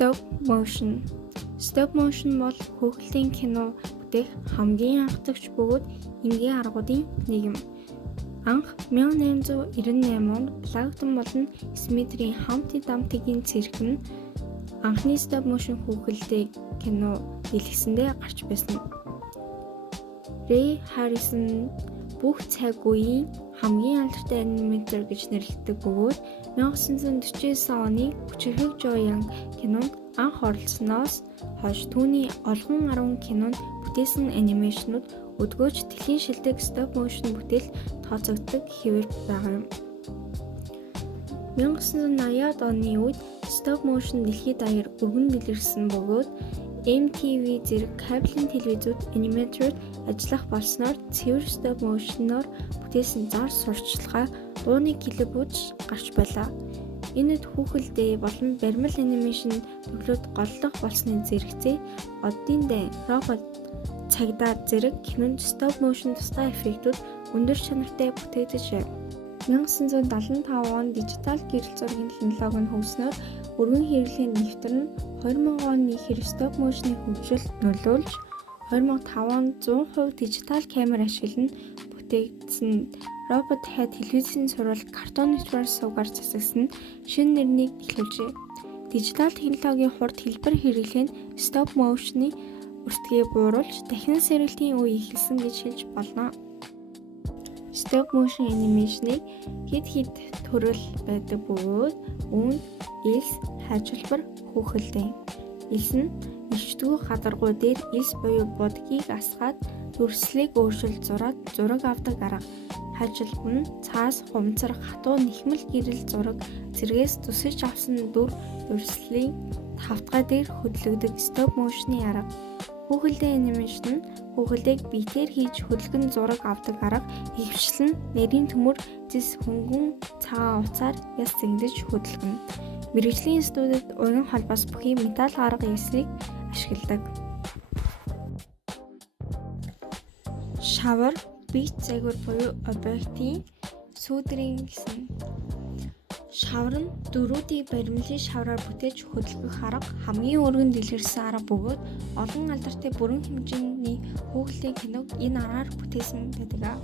Stop motion. Stop motion бол хүүхдийн кино бүтээх хамгийн анхдагч бөгөөд энгийн аргуудын нэг юм. Анх 1898 онд Платон болон Смитрийн Хамти Дамтигийн цирк нь анхны stop motion хүүхэлдэйн кино дэлгэсэндээ гарч байсан. Рэй Харрисон бүх цаг үеийн хамгийн алдартай аниматор гэж нэрлэдэг бөгөөд 1949 оны Хүчирхэг Жоян кинонд анх оролцсоноос хойш түүний олгон 10 кинонд бүтээсэн анимашнууд өдгөөж дэлхийн шилдэг стоп моушн бүтээл тооцогддог хэвээр байгаа юм. 1980-ад оны үед стоп моушн дэлхийд даяар өргөн дэлгэрсэн бөгөөд MTV зэрэг кабелийн телевизүүд аниматорууд ажиллах болсноор цэвэр стоп моушноор бүтээсэн зар сурталчилгаа дууны клипүүд гарч байлаа. Энэд хүүхэлдэй болон баримл анимашн төглөөд голлох болсны зэрэгцээ оддын дайн, робот, цагдаа зэрэг кинонд стоп моушн тусгай эффектүүд өндөр чанартай бүтээгдэж байна. 1975 онд дижитал гэрэл зургийн технологи нь хөгснөөр өргөн хэрэглэлийн нэвтэр нь 2000 оны ихэр стоп моушны хөгжилд нөлөөлж 2005 онд 100% дижитал камер ашиглан бүтээгдсэн робот хай телевизийн сурвалж Cartoon Network сувгаар засагсан шинэ нэрнийг эхлүүлжээ. Дижитал технологийн хурд хэлбэр хэрэглээ нь стоп моушны өртгийг бууруулж дахин сэргэлтийн үе эхэлсэн гэж хэлж болно. Стоп моушн анимашныг хэд төрөл байдаг бөгөөд үүнд элс, хажуулбар, хүүхэлдэйн. Элс нь ичдгүү гадаргуу дээр элс буюу будгийг асгаад дүрслэлийг өөрчилж зураг авдаг арга. Хажуулбар нь цаас, хувцар, хатуу нэхмэл гэрэл зураг зэргээс зүсэж авсан дүрслэлийн тавтгай дээр хөдлөгдөг стоп моушны арга. Хүүхэлдэйн анимашн нь хүүхэлдэйг биетээр хийж хөдөлгөн зураг авдаг арга, ихэвчлэн нарийн төмөр, зис, хөнгөн, цагаан утсаар яс зэнгдэж хөдөлгөнө. Мэргэжлийн студид уян холбоос бүхий металл арга ясыг ашигладаг. Шавар, биет загвар буюу объектийн сүүдрийн гэсэн. Шавар нь дөрүүдийг баримлын шавраар бүтээж хөдөлгөх арга хамгийн өргөн дэлгэрсэн арга бөгөөд олон алдартай бүрэн хэмжээний хүүхэлдэйн киног энэ аргаар бүтээсэн байдаг.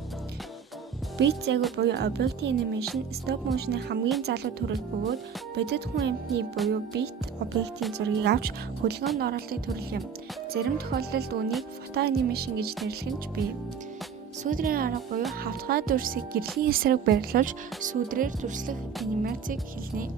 Биет загвар буюу объектийн анимашн стоп моушны хамгийн залуу төрөл бөгөөд бодит хүн амьтны буюу биет объектийн зургийг авч хөдөлгөөнд оруулдаг төрөл юм. Зарим тохиолдолд үүнийг фото анимашн гэж нэрлэх нь бий. Сүүдрийн арга буюу хавтгай дүрсийг гэрлийн эсрэг барилуулж сүүдрээр дүрслэх анимацийг хэлнэ.